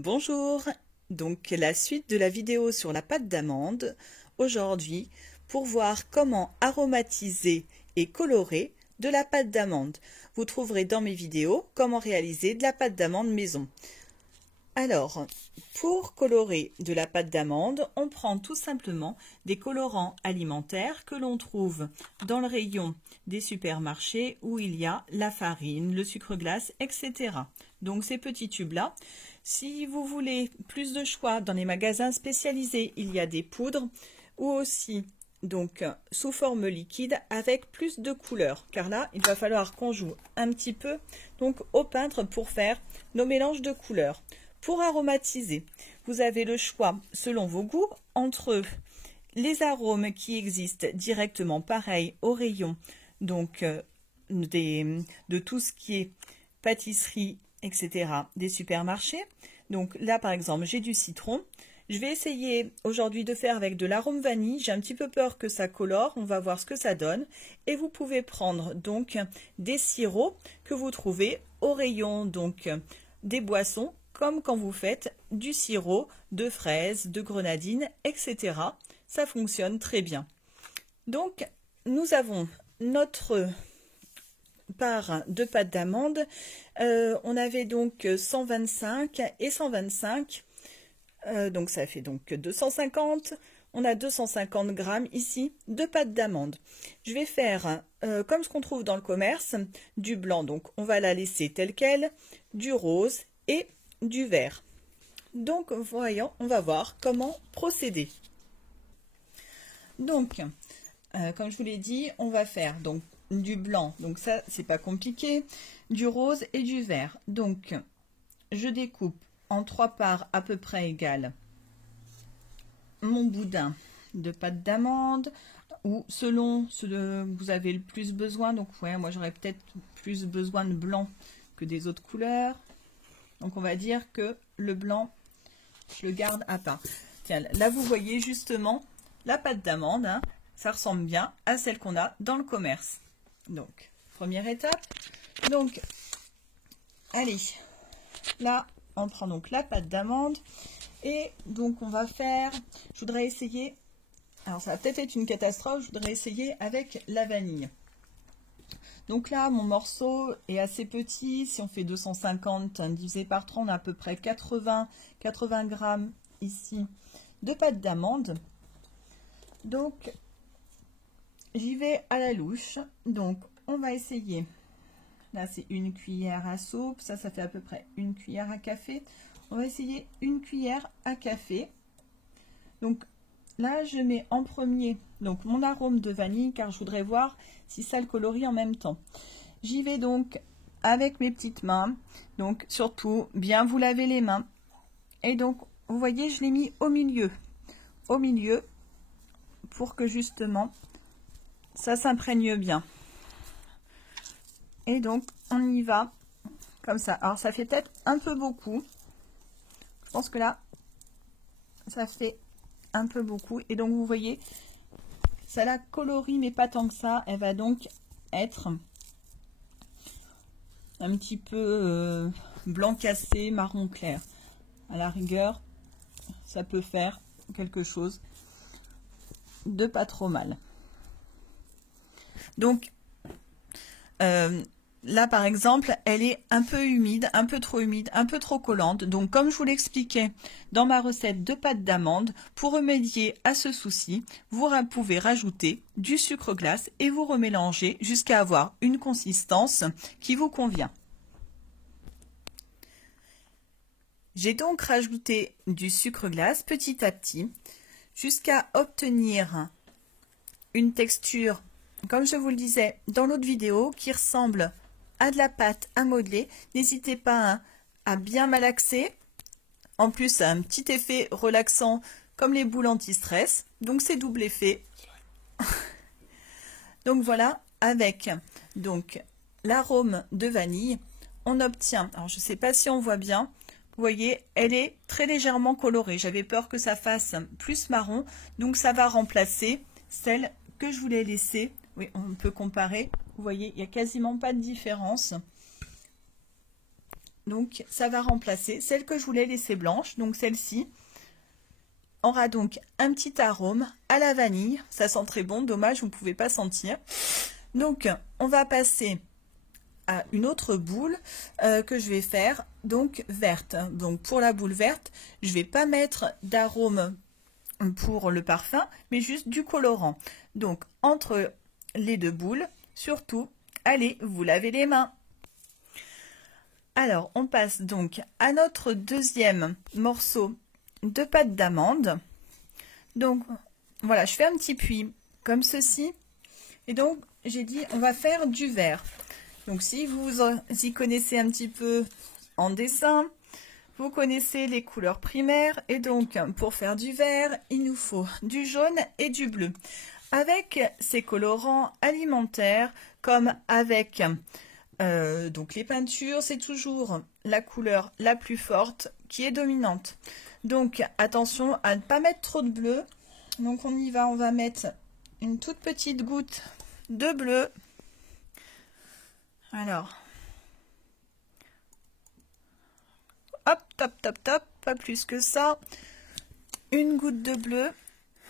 Bonjour, donc la suite de la vidéo sur la pâte d'amande, aujourd'hui pour voir comment aromatiser et colorer de la pâte d'amande. Vous trouverez dans mes vidéos comment réaliser de la pâte d'amande maison. Alors, pour colorer de la pâte d'amande, on prend tout simplement des colorants alimentaires que l'on trouve dans le rayon des supermarchés où il y a la farine, le sucre glace, etc. Donc ces petits tubes-là. Si vous voulez plus de choix dans les magasins spécialisés, il y a des poudres ou aussi donc sous forme liquide avec plus de couleurs. Car là, il va falloir qu'on joue un petit peu donc au peintre pour faire nos mélanges de couleurs. Pour aromatiser, vous avez le choix selon vos goûts entre les arômes qui existent directement pareil au rayon donc de tout ce qui est pâtisserie, etc. des supermarchés. Donc là par exemple j'ai du citron. Je vais essayer aujourd'hui de faire avec de l'arôme vanille. J'ai un petit peu peur que ça colore. On va voir ce que ça donne. Et vous pouvez prendre donc des sirops que vous trouvez au rayon donc des boissons, comme quand vous faites du sirop de fraises, de grenadine, etc. Ça fonctionne très bien. Donc nous avons notre part de pâte d'amande. On avait donc 125 et 125. Donc ça fait donc 250. On a 250 grammes ici de pâte d'amande. Je vais faire comme ce qu'on trouve dans le commerce, du blanc, donc on va la laisser telle quelle, du rose et du vert. Donc voyons, on va voir comment procéder. Donc comme je vous l'ai dit, on va faire donc du blanc, donc ça c'est pas compliqué, du rose et du vert. Donc je découpe en 3 parts à peu près égales mon boudin de pâte d'amande, ou selon ce que vous avez le plus besoin. Donc ouais, moi j'aurais peut-être plus besoin de blanc que des autres couleurs. Donc on va dire que le blanc, je le garde à part. Tiens, là vous voyez justement la pâte d'amande, hein, ça ressemble bien à celle qu'on a dans le commerce. Donc, première étape. Donc, allez, là, on prend donc la pâte d'amande. Et donc, on va faire, je voudrais essayer, alors ça va peut-être être une catastrophe, je voudrais essayer avec la vanille. Donc là, mon morceau est assez petit. Si on fait 250 divisé par 3, on a à peu près 80 grammes ici de pâte d'amande. Donc, j'y vais à la louche. Donc, on va essayer. Là, c'est une cuillère à soupe. Ça fait à peu près une cuillère à café. On va essayer une cuillère à café. Donc, là, je mets en premier donc mon arôme de vanille car je voudrais voir si ça le colorie en même temps. J'y vais donc avec mes petites mains. Donc, surtout, bien vous laver les mains. Et donc, vous voyez, je l'ai mis au milieu. Au milieu, pour que justement ça s'imprègne bien. Et donc on y va comme ça. Alors ça fait peut-être un peu beaucoup. Je pense que là ça fait un peu beaucoup. Et donc vous voyez, ça la colorie mais pas tant que ça. Elle va donc être un petit peu blanc cassé, marron clair. À la rigueur, ça peut faire quelque chose de pas trop mal. Donc là par exemple elle est un peu humide, un peu trop collante. Donc comme je vous l'expliquais dans ma recette de pâte d'amande, pour remédier à ce souci, vous pouvez rajouter du sucre glace et vous remélanger jusqu'à avoir une consistance qui vous convient. J'ai donc rajouté du sucre glace petit à petit jusqu'à obtenir une texture, comme je vous le disais dans l'autre vidéo, qui ressemble à de la pâte à modeler. N'hésitez pas à bien malaxer. En plus, ça a un petit effet relaxant comme les boules anti-stress. Donc, c'est double effet. Donc, voilà, avec donc l'arôme de vanille, on obtient, alors je ne sais pas si on voit bien, vous voyez, elle est très légèrement colorée. J'avais peur que ça fasse plus marron. Donc, ça va remplacer celle que je voulais laisser. Oui, on peut comparer. Vous voyez, il n'y a quasiment pas de différence. Donc ça va remplacer celle que je voulais laisser blanche. Donc celle-ci aura donc un petit arôme à la vanille. Ça sent très bon, dommage, vous ne pouvez pas sentir. Donc on va passer à une autre boule que je vais faire, donc verte. Donc pour la boule verte, je ne vais pas mettre d'arôme pour le parfum, mais juste du colorant. Donc entre les deux boules, surtout, allez vous laver les mains. Alors on passe donc à notre deuxième morceau de pâte d'amande. Donc voilà, je fais un petit puits comme ceci, et donc j'ai dit on va faire du vert. Donc si vous y connaissez un petit peu en dessin, vous connaissez les couleurs primaires, et donc pour faire du vert, il nous faut du jaune et du bleu. Avec ces colorants alimentaires, comme avec donc les peintures, c'est toujours la couleur la plus forte qui est dominante. Donc attention à ne pas mettre trop de bleu. Donc on y va, on va mettre une toute petite goutte de bleu. Alors, hop, top, top, top, pas plus que ça. Une goutte de bleu.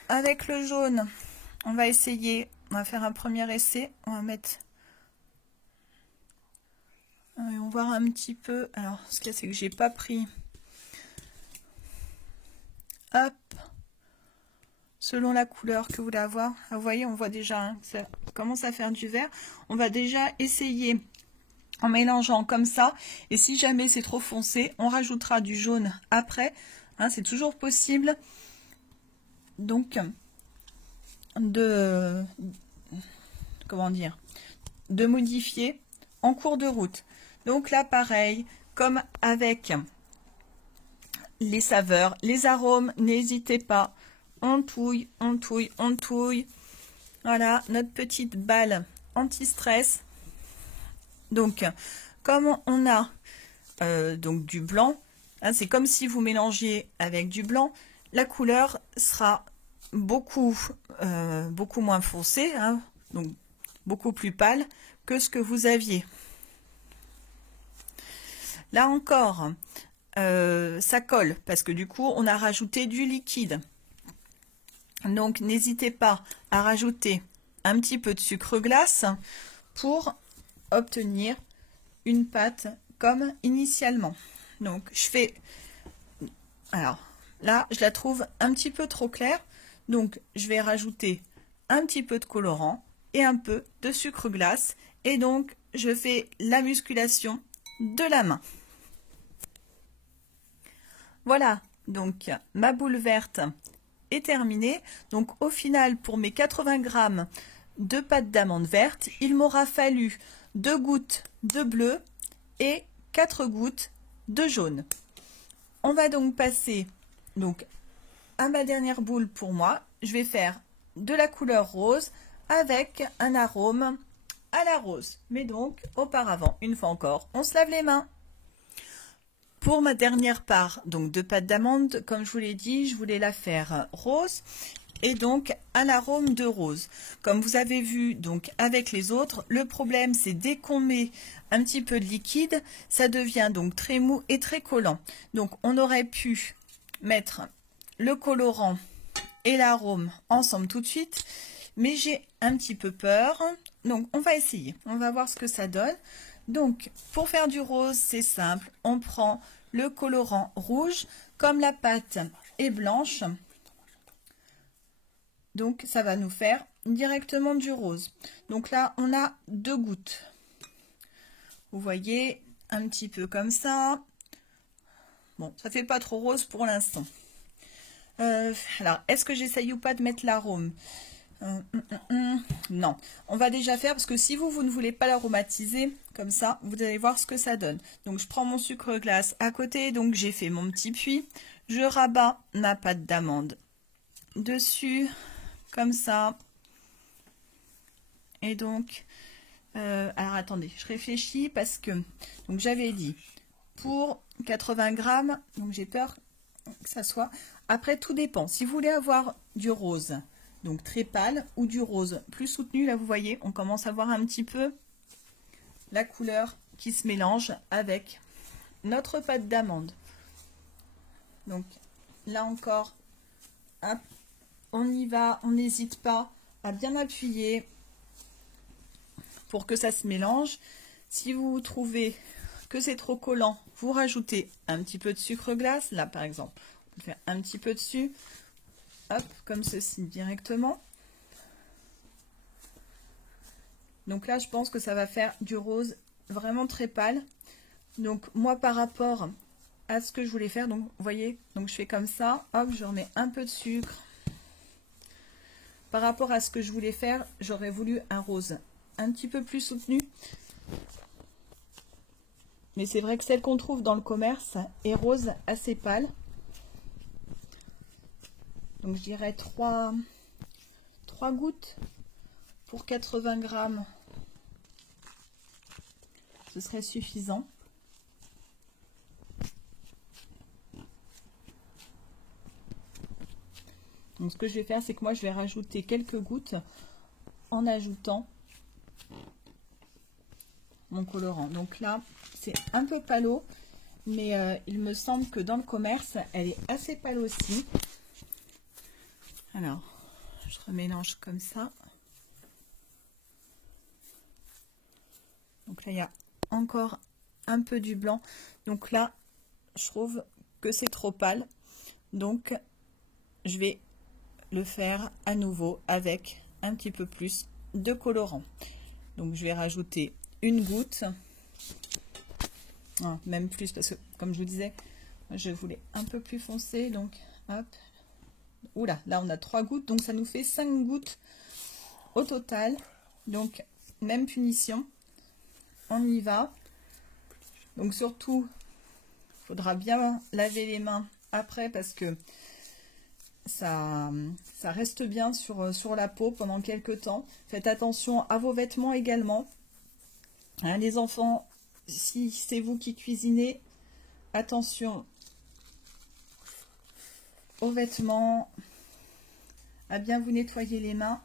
Avec le jaune, on va essayer, on va faire un premier essai. On va mettre, on va voir un petit peu. Alors, ce qu'il y a, c'est que j'ai pas pris. Hop, selon la couleur que vous voulez avoir. Ah, vous voyez, on voit déjà, hein, ça commence à faire du vert. On va déjà essayer en mélangeant comme ça, et si jamais c'est trop foncé, on rajoutera du jaune après, hein, c'est toujours possible donc de de modifier en cours de route. Donc là pareil, comme avec les saveurs, les arômes, n'hésitez pas, on touille, on touille, on touille. Voilà notre petite balle anti-stress. Donc, comme on a donc du blanc, hein, c'est comme si vous mélangiez avec du blanc, la couleur sera beaucoup moins foncée, hein, donc beaucoup plus pâle que ce que vous aviez. Là encore, ça colle parce que du coup, on a rajouté du liquide. Donc, n'hésitez pas à rajouter un petit peu de sucre glace pour obtenir une pâte comme initialement. Donc je fais, alors là je la trouve un petit peu trop claire, donc je vais rajouter un petit peu de colorant et un peu de sucre glace, et donc je fais la musculation de la main. Voilà, donc ma boule verte est terminée. Donc au final, pour mes 80 g de pâte d'amande verte, il m'aura fallu 2 gouttes de bleu et 4 gouttes de jaune. On va donc passer donc à ma dernière boule. Pour moi, je vais faire de la couleur rose avec un arôme à la rose. Mais donc, auparavant, une fois encore, on se lave les mains. Pour ma dernière part donc de pâte d'amande, comme je vous l'ai dit, je voulais la faire rose, et donc un arôme de rose. Comme vous avez vu donc avec les autres, le problème c'est dès qu'on met un petit peu de liquide, ça devient donc très mou et très collant. Donc on aurait pu mettre le colorant et l'arôme ensemble tout de suite, mais j'ai un petit peu peur. Donc on va essayer, on va voir ce que ça donne. Donc pour faire du rose, c'est simple, on prend le colorant rouge, comme la pâte est blanche, donc ça va nous faire directement du rose. Donc là on a 2 gouttes, vous voyez, un petit peu comme ça. Bon, ça fait pas trop rose pour l'instant. Alors est-ce que j'essaye ou pas de mettre l'arôme? Non, on va déjà faire, parce que si vous ne voulez pas l'aromatiser comme ça, vous allez voir ce que ça donne. Donc je prends mon sucre glace à côté, donc j'ai fait mon petit puits, je rabats ma pâte d'amande dessus comme ça, et donc alors attendez, je réfléchis parce que donc j'avais dit pour 80 grammes, donc j'ai peur que ça soit, après tout dépend, si vous voulez avoir du rose donc très pâle ou du rose plus soutenu, là vous voyez on commence à voir un petit peu la couleur qui se mélange avec notre pâte d'amande. Donc là encore, hop, on y va, on n'hésite pas à bien appuyer pour que ça se mélange. Si vous trouvez que c'est trop collant, vous rajoutez un petit peu de sucre glace. Là par exemple, on peut faire un petit peu dessus, hop, comme ceci directement. Donc là, je pense que ça va faire du rose vraiment très pâle. Donc moi, par rapport à ce que je voulais faire, donc vous voyez, donc je fais comme ça, hop, je remets un peu de sucre. Par rapport à ce que je voulais faire, j'aurais voulu un rose un petit peu plus soutenu. Mais c'est vrai que celle qu'on trouve dans le commerce est rose assez pâle. Donc je dirais 3 gouttes pour 80 grammes. Ce serait suffisant. Donc ce que je vais faire, c'est que moi je vais rajouter quelques gouttes en ajoutant mon colorant. Donc là, c'est un peu pâle, mais il me semble que dans le commerce, elle est assez pâle aussi. Alors, je remélange comme ça. Donc là, il y a encore un peu du blanc. Donc là, je trouve que c'est trop pâle. Donc, je vais le faire à nouveau avec un petit peu plus de colorant. Donc, je vais rajouter une goutte. Non, même plus, parce que, comme je vous disais, je voulais un peu plus foncé. Donc, hop. Oula, là, on a 3 gouttes. Donc, ça nous fait 5 gouttes au total. Donc, même punition. On y va. Donc surtout, il faudra bien laver les mains après parce que ça reste bien sur la peau pendant quelques temps. Faites attention à vos vêtements également. Hein, les enfants, si c'est vous qui cuisinez, attention aux vêtements, à bien vous nettoyer les mains.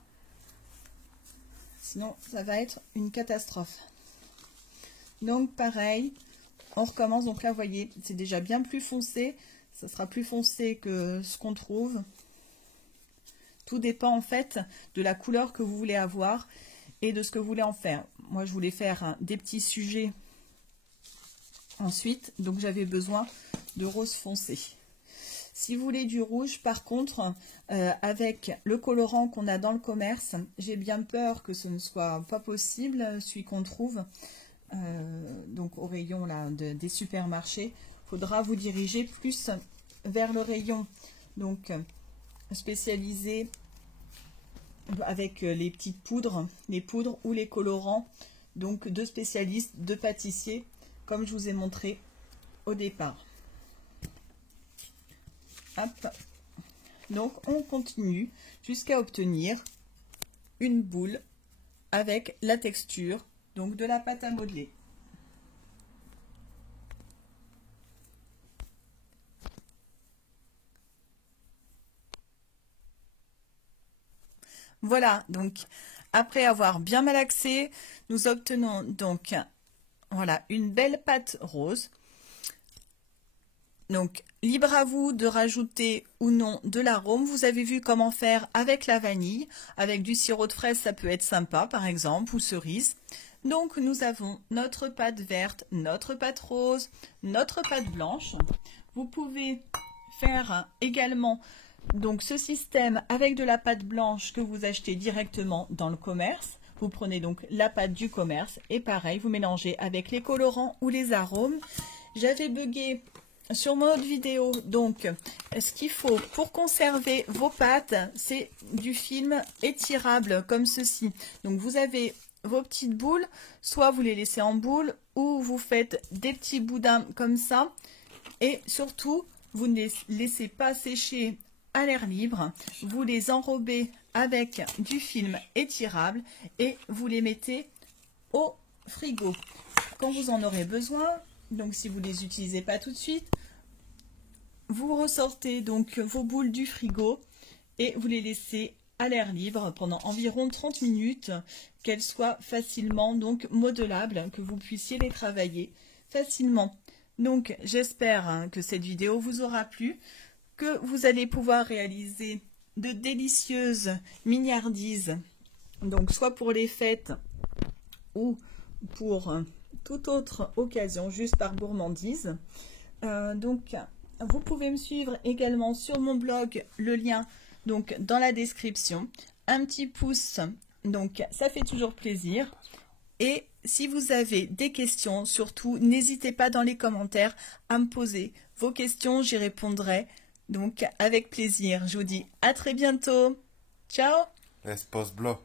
Sinon, ça va être une catastrophe. Donc pareil, on recommence. Donc là, vous voyez, c'est déjà bien plus foncé. Ça sera plus foncé que ce qu'on trouve. Tout dépend en fait de la couleur que vous voulez avoir et de ce que vous voulez en faire. Moi, je voulais faire des petits sujets ensuite. Donc j'avais besoin de rose foncé. Si vous voulez du rouge, par contre, avec le colorant qu'on a dans le commerce, j'ai bien peur que ce ne soit pas possible, celui qu'on trouve. Donc au rayon là, des supermarchés, il faudra vous diriger plus vers le rayon donc spécialisé avec les petites poudres, les poudres ou les colorants donc de spécialistes, de pâtissiers, comme je vous ai montré au départ. Hop. Donc on continue jusqu'à obtenir une boule avec la texture donc de la pâte à modeler. Voilà, donc après avoir bien malaxé, nous obtenons donc voilà une belle pâte rose. Donc libre à vous de rajouter ou non de l'arôme. Vous avez vu comment faire avec la vanille. Avec du sirop de fraise, ça peut être sympa par exemple, ou cerise. Donc nous avons notre pâte verte, notre pâte rose, notre pâte blanche. Vous pouvez faire également donc ce système avec de la pâte blanche que vous achetez directement dans le commerce. Vous prenez donc la pâte du commerce et pareil, vous mélangez avec les colorants ou les arômes. J'avais bugué sur mon autre vidéo, donc ce qu'il faut pour conserver vos pâtes, c'est du film étirable comme ceci. Donc vous avez vos petites boules, soit vous les laissez en boule ou vous faites des petits boudins comme ça. Et surtout, vous ne les laissez pas sécher à l'air libre. Vous les enrobez avec du film étirable et vous les mettez au frigo. Quand vous en aurez besoin, donc si vous ne les utilisez pas tout de suite, vous ressortez donc vos boules du frigo et vous les laissez à l'air libre pendant environ 30 minutes, qu'elles soient facilement donc modelables, que vous puissiez les travailler facilement. Donc, j'espère que cette vidéo vous aura plu, que vous allez pouvoir réaliser de délicieuses mignardises, donc soit pour les fêtes ou pour toute autre occasion, juste par gourmandise. Donc, vous pouvez me suivre également sur mon blog, le lien donc dans la description. Un petit pouce, donc ça fait toujours plaisir. Et si vous avez des questions, surtout, n'hésitez pas dans les commentaires à me poser vos questions, j'y répondrai. Donc avec plaisir, je vous dis à très bientôt. Ciao! Espace blanc.